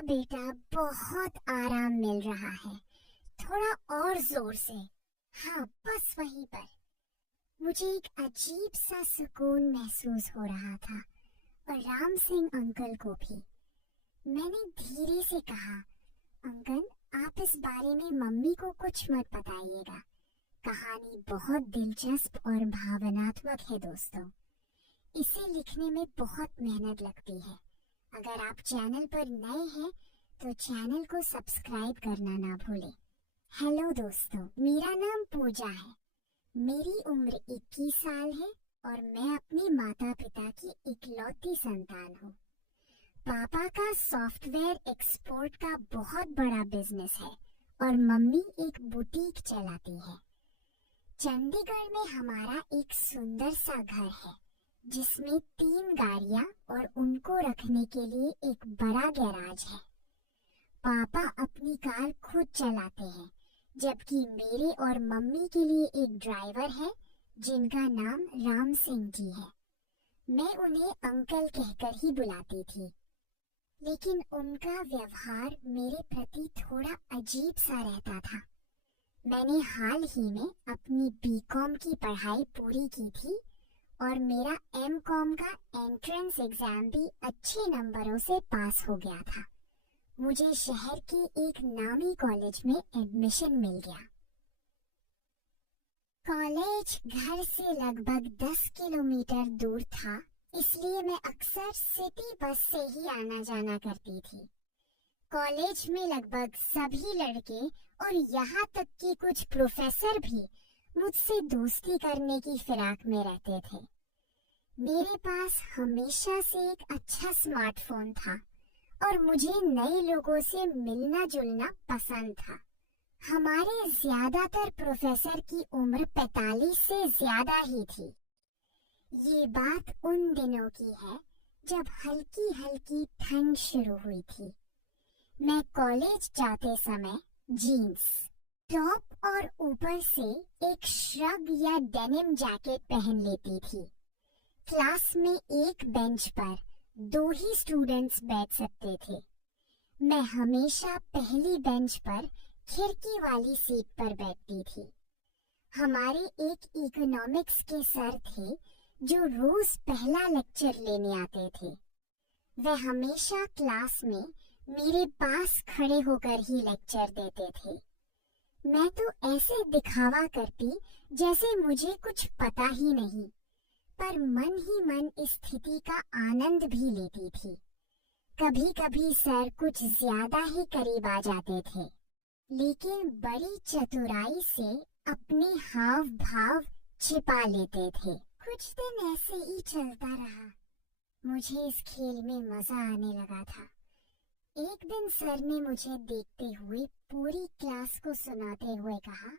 हाँ बेटा, बहुत आराम मिल रहा है। थोड़ा और जोर से। हाँ, बस वहीं पर। मुझे एक अजीब सा सुकून महसूस हो रहा था, और राम सिंह अंकल को भी। मैंने धीरे से कहा, अंकल, आप इस बारे में मम्मी को कुछ मत बताइएगा। कहानी बहुत दिलचस्प और भावनात्मक है दोस्तों। इसे लिखने में बहुत मेहनत लगती है। अगर आप चैनल पर नए हैं तो चैनल को सब्सक्राइब करना ना भूलें। हेलो दोस्तों, मेरा नाम पूजा है। मेरी उम्र 21 साल है और मैं अपने माता पिता की इकलौती संतान हूँ। पापा का सॉफ्टवेयर एक्सपोर्ट का बहुत बड़ा बिजनेस है और मम्मी एक बुटीक चलाती है। चंडीगढ़ में हमारा एक सुंदर सा घर है जिसमें 3 गाड़ियां और उनको रखने के लिए एक बड़ा गैराज है। पापा अपनी कार खुद चलाते हैं, जबकि मेरे और मम्मी के लिए एक ड्राइवर है जिनका नाम राम सिंह जी है। मैं उन्हें अंकल कहकर ही बुलाती थी, लेकिन उनका व्यवहार मेरे प्रति थोड़ा अजीब सा रहता था। मैंने हाल ही में अपनी बीकॉम की पढ़ाई पूरी की थी और मेरा एमकॉम का एंट्रेंस एग्जाम भी अच्छे नंबरों से पास हो गया था। मुझे शहर के एक नामी कॉलेज में एडमिशन मिल गया। कॉलेज घर से लगभग 10 किलोमीटर दूर था, इसलिए मैं अक्सर सिटी बस से ही आना जाना करती थी। कॉलेज में लगभग सभी लड़के और यहाँ तक कि कुछ प्रोफेसर भी मुझसे दोस्ती करने की फिराक में रहते थे। मेरे पास हमेशा से एक अच्छा स्मार्टफोन था और मुझे नए लोगों से मिलना जुलना पसंद था। हमारे ज्यादातर प्रोफेसर की उम्र 45 से ज्यादा ही थी। ये बात उन दिनों की है जब हल्की हल्की ठंड शुरू हुई थी। मैं कॉलेज जाते समय जीन्स टॉप और ऊपर से एक श्रग या डेनिम जैकेट पहन लेती थी। क्लास में एक बेंच पर 2 ही स्टूडेंट्स बैठ सकते थे। मैं हमेशा पहली बेंच पर खिड़की वाली सीट पर बैठती थी। हमारे एक इकोनॉमिक्स के सर थे जो रोज पहला लेक्चर लेने आते थे। वे हमेशा क्लास में मेरे पास खड़े होकर ही लेक्चर देते थे। मैं तो ऐसे दिखावा करती जैसे मुझे कुछ पता ही नहीं, पर मन ही मन इस स्थिति का आनंद भी लेती थी। कभी कभी सर कुछ ज्यादा ही करीब आ जाते थे, लेकिन बड़ी चतुराई से अपने हाव भाव छिपा लेते थे। कुछ दिन ऐसे ही चलता रहा। मुझे इस खेल में मजा आने लगा था। एक दिन सर ने मुझे देखते हुए पूरी क्लास को सुनाते हुए कहा,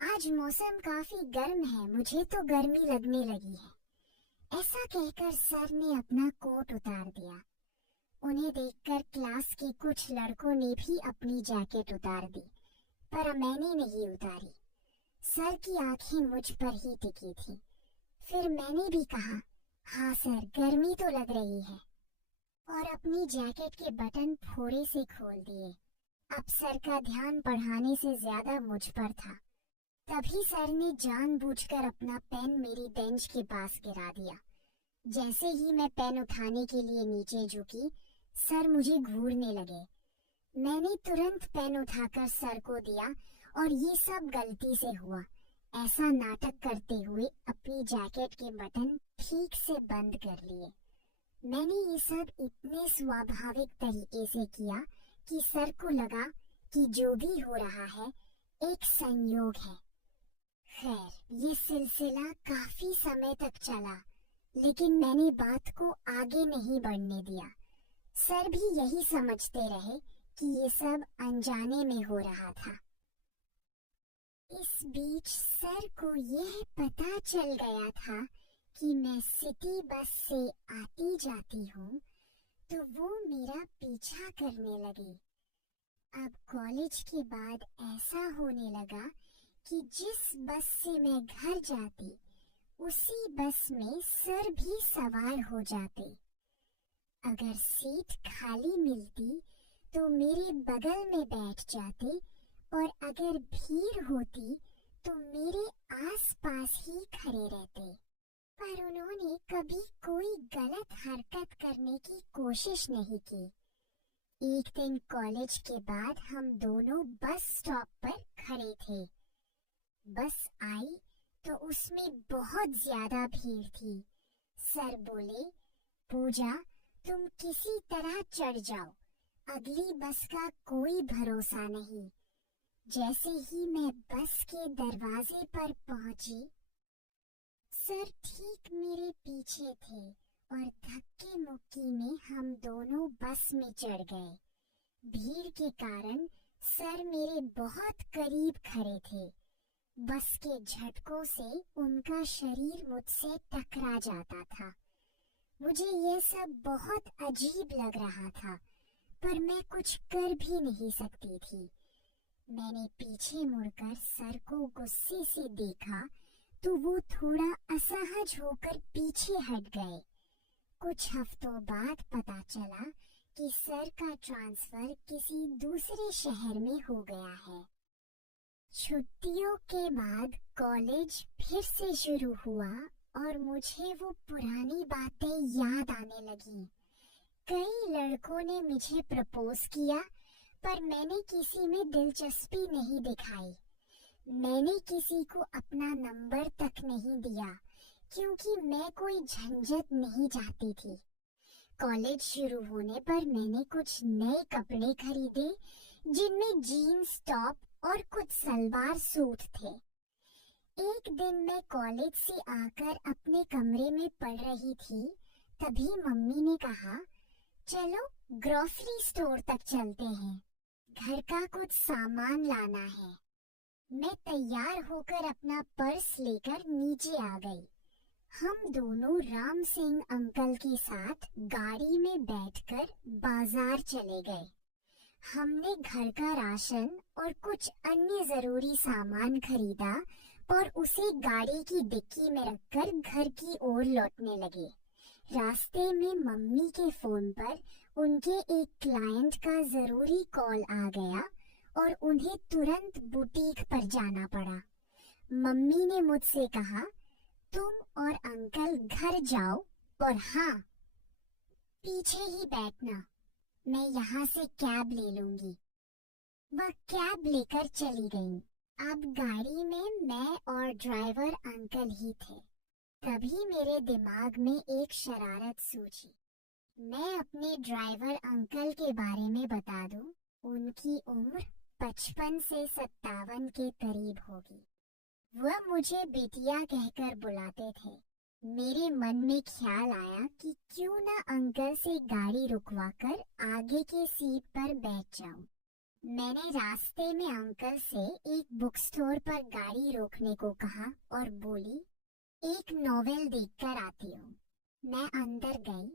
आज मौसम काफी गर्म है, मुझे तो गर्मी लगने लगी है। ऐसा कहकर सर ने अपना कोट उतार दिया। उन्हें देखकर क्लास के कुछ लड़कों ने भी अपनी जैकेट उतार दी, पर मैंने नहीं उतारी। सर की आंखें मुझ पर ही टिकी थी। फिर मैंने भी कहा, हाँ सर, गर्मी तो लग रही है, और अपनी जैकेट के बटन थोड़े से खोल दिए। अब सर का ध्यान पढ़ाने से ज्यादा मुझ पर था। तभी सर ने जानबूझकर अपना पेन मेरी बेंच के पास गिरा दिया। जैसे ही मैं पेन उठाने के लिए नीचे झुकी, सर मुझे घूरने लगे। मैंने तुरंत पेन उठाकर सर को दिया और ये सब गलती से हुआ, ऐसा नाटक करते हुए अपनी जैकेट के बटन ठीक से बंद कर लिए। मैंने ये सब इतने स्वाभाविक तरीके से किया कि सर को लगा कि जो भी हो रहा है एक संयोग है। खैर, ये सिलसिला काफी समय तक चला, लेकिन मैंने बात को आगे नहीं बढ़ने दिया। सर भी यही समझते रहे कि ये सब अनजाने में हो रहा था। इस बीच सर को यह पता चल गया था कि मैं सिटी बस से आती जाती हूँ, तो वो मेरा पीछा करने लगे। अब कॉलेज के बाद ऐसा होने लगा कि जिस बस से मैं घर जाती, उसी बस में सर भी सवार हो जाते। अगर सीट खाली मिलती तो मेरे बगल में बैठ जाते और अगर भीड़ होती तो मेरे आसपास ही खड़े रहते। पर उन्होंने कभी कोई गलत हरकत करने की कोशिश नहीं की। एक दिन कॉलेज के बाद हम दोनों बस स्टॉप पर खड़े थे। बस आई तो उसमें बहुत ज्यादा भीड़ थी। सर बोले, पूजा, तुम किसी तरह चढ़ जाओ, अगली बस का कोई भरोसा नहीं। जैसे ही मैं बस के दरवाजे पर पहुंची, सर ठीक मेरे पीछे थे और धक्के मुक्की में हम दोनों बस में चढ़ गए। भीड़ के कारण सर मेरे बहुत करीब खड़े थे। बस के झटकों से उनका शरीर मुझसे टकरा जाता था। मुझे यह सब बहुत अजीब लग रहा था, पर मैं कुछ कर भी नहीं सकती थी। मैंने पीछे मुड़कर सर को गुस्से से देखा तो वो थोड़ा असहज होकर पीछे हट गए। कुछ हफ्तों बाद पता चला कि सर का ट्रांसफर किसी दूसरे शहर में हो गया है। छुट्टियों के बाद कॉलेज फिर से शुरू हुआ और मुझे वो पुरानी बातें याद आने लगी। कई लड़कों ने मुझे प्रपोज किया, पर मैंने किसी में दिलचस्पी नहीं दिखाई। मैंने किसी को अपना नंबर तक नहीं दिया, क्योंकि मैं कोई झंझट नहीं चाहती थी। कॉलेज शुरू होने पर मैंने कुछ नए कपड़े खरीदे, जिनमें जीन्स टॉप और कुछ सलवार सूट थे। एक दिन मैं कॉलेज से आकर अपने कमरे में पढ़ रही थी, तभी मम्मी ने कहा, चलो ग्रोसरी स्टोर तक चलते हैं, घर का कुछ सामान लाना है। मैं तैयार होकर अपना पर्स लेकर नीचे आ गई। हम दोनों राम सिंह अंकल के साथ गाड़ी में बैठकर बाजार चले गए। हमने घर का राशन और कुछ अन्य जरूरी सामान खरीदा और उसे गाड़ी की डिक्की में रखकर घर की ओर लौटने लगे। रास्ते में मम्मी के फोन पर उनके एक क्लाइंट का जरूरी कॉल आ गया और उन्हें तुरंत बुटीक पर जाना पड़ा। मम्मी ने मुझसे कहा, तुम और अंकल घर जाओ और हाँ, पीछे ही बैठना, मैं यहाँ से कैब ले लूंगी। वह कैब लेकर चली गई। अब गाड़ी में मैं और ड्राइवर अंकल ही थे। तभी मेरे दिमाग में एक शरारत सूझी। मैं अपने ड्राइवर अंकल के बारे में बता दूं, उनकी उम्र 55 से 57 के करीब होगी। वह मुझे बिटिया कहकर बुलाते थे। मेरे मन में ख्याल आया कि क्यों ना अंकल से गाड़ी रुकवाकर आगे के सीट पर बैठ जाऊं। मैंने रास्ते में अंकल से एक बुक स्टोर पर गाड़ी रोकने को कहा और बोली, एक नॉवेल देखकर आती हूँ। मैं अंदर गई,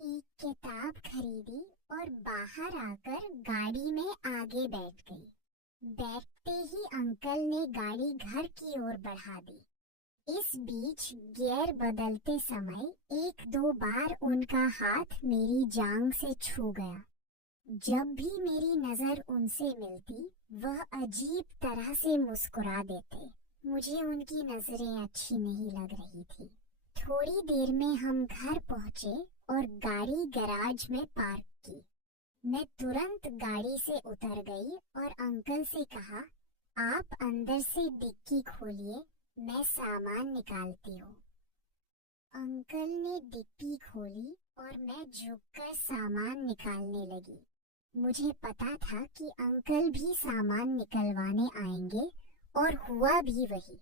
एक किताब खरीदी और बाहर आकर गाड़ी में आगे बैठ गई। बैठते ही अंकल ने गाड़ी घर की ओर बढ़ा दी। इस बीच गियर बदलते समय 1-2 बार उनका हाथ मेरी जांघ से छू गया। जब भी मेरी नजर उनसे मिलती, वह अजीब तरह से मुस्कुरा देते। मुझे उनकी नजरें अच्छी नहीं लग रही थी। थोड़ी देर में हम घर पहुंचे और गाड़ी गैराज में पार्क की। मैं तुरंत गाड़ी से उतर गई और अंकल से कहा, आप अंदर से डिक्की खोलिए, मैं सामान निकालती हूँ। अंकल ने डिक्की खोली और मैं झुककर सामान निकालने लगी। मुझे पता था कि अंकल भी सामान निकलवाने आएंगे और हुआ भी वही।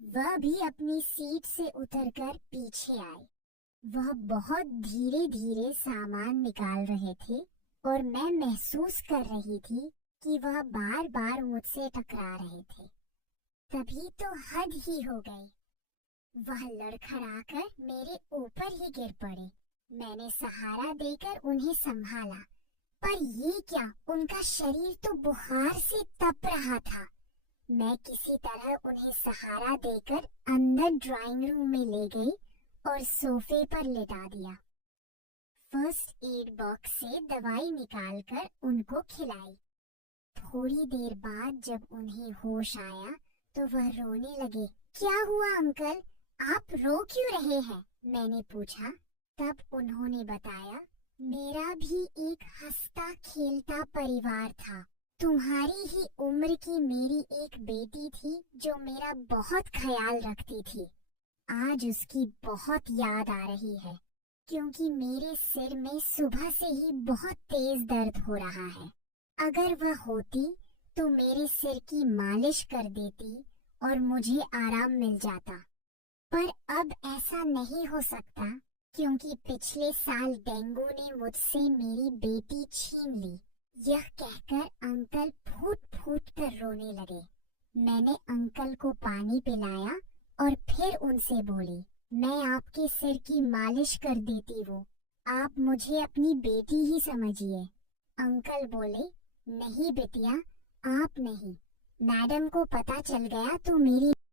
वह भी अपनी सीट से उतरकर पीछे आए। वह बहुत धीरे धीरे सामान निकाल रहे थे और मैं महसूस कर रही थी कि वह बार बार मुझसे टकरा रहे थे। तभी तो हद ही हो गई। वह लड़खड़ाकर मेरे ऊपर ही गिर पड़े। मैंने सहारा देकर उन्हें संभाला, पर ये क्या, उनका शरीर तो बुखार से तप रहा था। मैं किसी तरह उन्हें सहारा देकर अंदर ड्राइंग रूम में ले गई और सोफे पर लिटा दिया। फर्स्ट एड बॉक्स से दवाई निकालकर उनको खिलाई। थोड़ी देर बाद जब उन्हें होश आया तो वह रोने लगे। क्या हुआ अंकल, आप रो क्यों रहे हैं? मैंने पूछा। तब उन्होंने बताया, मेरा भी एक हंसता खेलता परिवार था। तुम्हारी ही उम्र की मेरी एक बेटी थी जो मेरा बहुत ख्याल रखती थी। आज उसकी बहुत याद आ रही है क्योंकि मेरे सिर में सुबह से ही बहुत तेज दर्द हो रहा है। अगर वह होती तो मेरे सिर की मालिश कर देती और मुझे आराम मिल जाता। पर अब ऐसा नहीं हो सकता क्योंकि पिछले साल डेंगू ने मुझसे मेरी बेटी छीन ली। यह कहकर अंकल फूट फूट कर रोने लगे। मैंने अंकल को पानी पिलाया और फिर उनसे बोली, मैं आपके सिर की मालिश कर देती वो, आप मुझे अपनी बेटी ही समझिए। अंकल बोले, नहीं बिटिया, आप नहीं, मैडम को पता चल गया तो मेरी